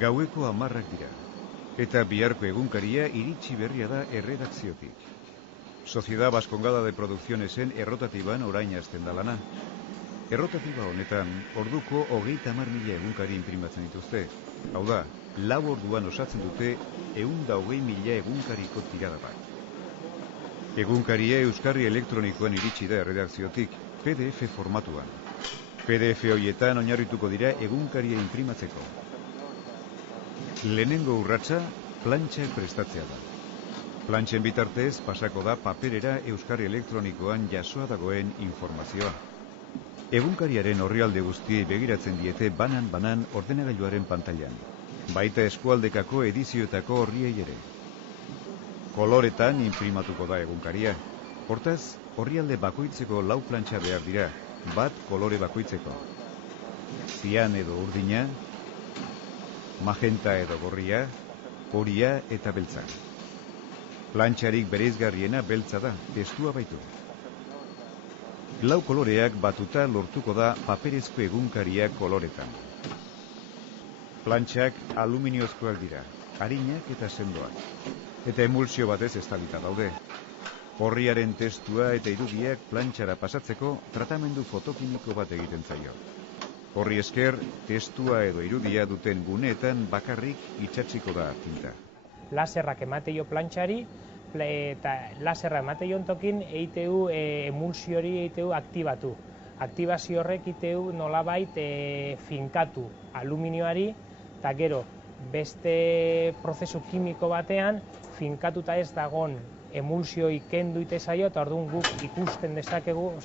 Gaueko 10 dira, eta biharko egunkaria iritsi berria da erredakziotik. Sociedad Vascongada de Produccionesen errotatiban orain hasten da lana. Errotatiba honetan, orduko 30.000 egunkari inprimatzen dituzte. Hau da, 4 orduan osatzen dute 120.000 egunkariko tirada bat. Egunkaria euskarri elektronikoan iritsi da erredakziotik, PDF formatuan. PDF horietan oinarrituko dira egunkaria inprimatzeko. Lehenengo urratsa, plantxak prestatzea da. Plantxen bitartez pasako da paperera euskarri elektronikoan jasoa dagoen informazioa. Egunkariaren orrialde guztiei begiratzen diete banan-banan ordenagailuaren pantailan. Baita eskualdekako edizioetako orriei ere. Koloretan inprimatuko da egunkaria. Hortaz, orrialde bakoitzeko 4 plantxa behar dira, bat kolore bakoitzeko. Zian edo urdina, magenta edo gorria, horia eta beltza. Plantxarik bereizgarriena beltza da, testua baitu. 4 koloreak batuta lortuko da paperezko egunkaria koloretan. Plantxak aluminiozkoak dira, arinak eta sendoak. Eta emulsio batez estalita daude. Orriaren testua eta irudiak plantxara pasatzeko tratamendu fotokimiko bat egiten zaio. Horri esker, testua edo irudia duten guneetan bakarrik itxatziko da tinta. Laserrak emateio plantxari, eta laserra emateio ontokin eiteu emulsio hori eiteu aktibatu. Aktibazio horrek eiteu nolabait finkatu aluminioari, eta gero beste prozesu kimiko batean finkatuta ez dagon emulsioi kendu ite zaio, eta orduan guk ikusten dezakegu,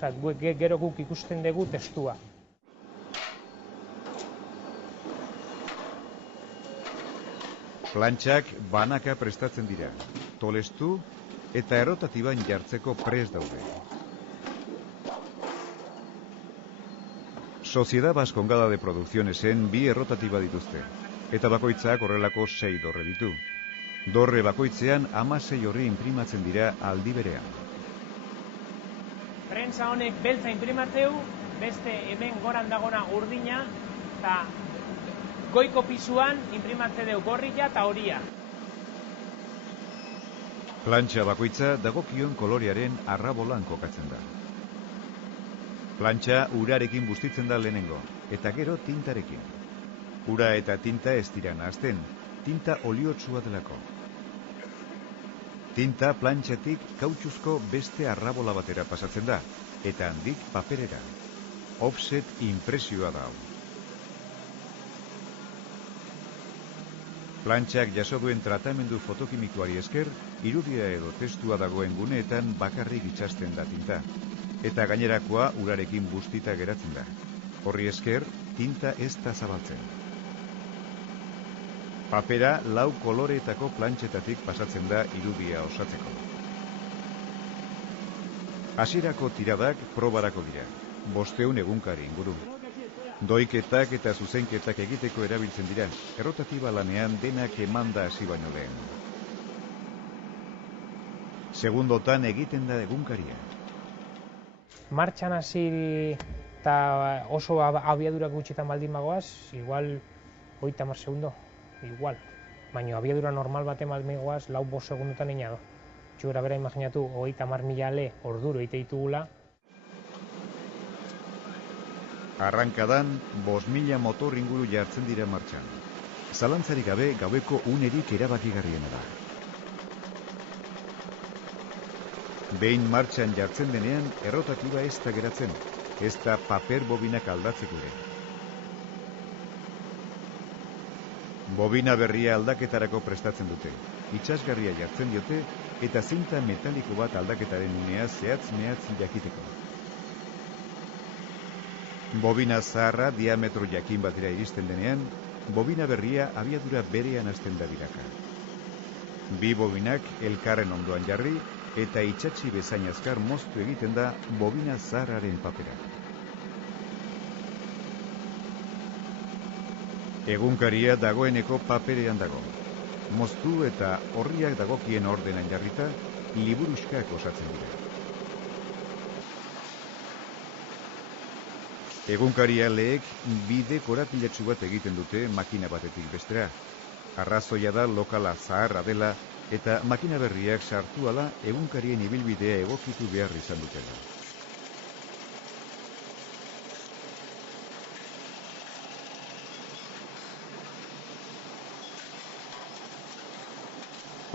gero guk ikusten dugu testua. Plantxak banaka prestatzen dira, tolestu eta errotatiban jartzeko prest daude. Sociedad Vascongada de Produccionesen 2 errotatiba dituzte, eta bakoitzak horrelako 6 dorre ditu. Dorre bakoitzean 16 orri inprimatzen dira aldi berean. Prentza honek beltza inprimatzeu, beste hemen goran dagona urdina, eta goiko pisuan inprimatze deu gorria eta horia. Plantxa bakoitza dagokion kolorearen arrabolan kokatzen da. Plantxa urarekin bustitzen da lehenengo, eta gero tintarekin. Ura eta tinta ez dira nahazten, tinta oliotsua delako. Tinta plantxatik kautxuzko beste arrabola batera pasatzen da, eta handik paperera. Offset impresioa da hau. Plantxak jaso duen tratamendu fotokimikoari esker, irudia edo testua dagoen guneetan bakarrik itxasten da tinta. Eta gainerakoa urarekin bustita geratzen da. Horri esker, tinta ez da zabaltzen. Papera 4 koloreetako plantxetatik pasatzen da irudia osatzeko. Hasierako tiradak probarako dira, 500 egunkari inguru. Doiketak eta zuzenketak egiteko erabiltzen dira, errotatiba lanean denak emanda hasi baino lehen. Segundotan egiten da egunkaria. Martxan hasi eta oso abiadura gutxitan baldin bagoaz, igual 30 segundo, igual. Baina abiadura normal baten baldin bagoaz, 4-5 segundotan egin do. Txura bera imaginatu, 30.000 ale orduro egite ditugula. Arrankadan, 5.000 motor inguru jartzen dira martxan. Zalantzarik gabe gaueko unerik erabakigarriena da. Behin martxan jartzen denean, errotatiba ez da geratzen, ez da paper bobinak aldatzeko ere. Bobina berria aldaketarako prestatzen dute, itsasgarria jartzen diote, eta zinta metaliko bat aldaketaren unea zehatz-mehatz jakiteko. Bobina zaharra diametro jakin batera iristen denean, bobina berria abiadura berean hasten da biraka. 2 bobinak elkarren ondoan jarri, eta itsatsi bezain azkar moztu egiten da bobina zaharraren papera. Egunkaria dagoeneko paperean dago. Moztu eta orriak dagokien ordenan jarrita, liburuxkak osatzen dira. Egunkarialeek bide korapilatsu bat egiten dute makina batetik bestera. Arrazoia da lokala zaharra dela eta makina berriak sartu ala egunkarien ibilbidea egokitu behar izan dutela.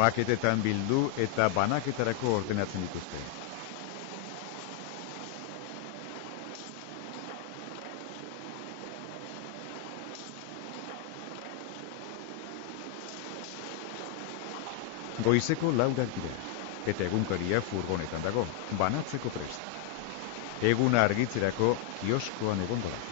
Paketetan bildu eta banaketarako ordenatzen dituzte. Goizeko 4 dira, eta egunkaria furgonetan dago, banatzeko prest. Eguna argitzerako kioskoan egongo da.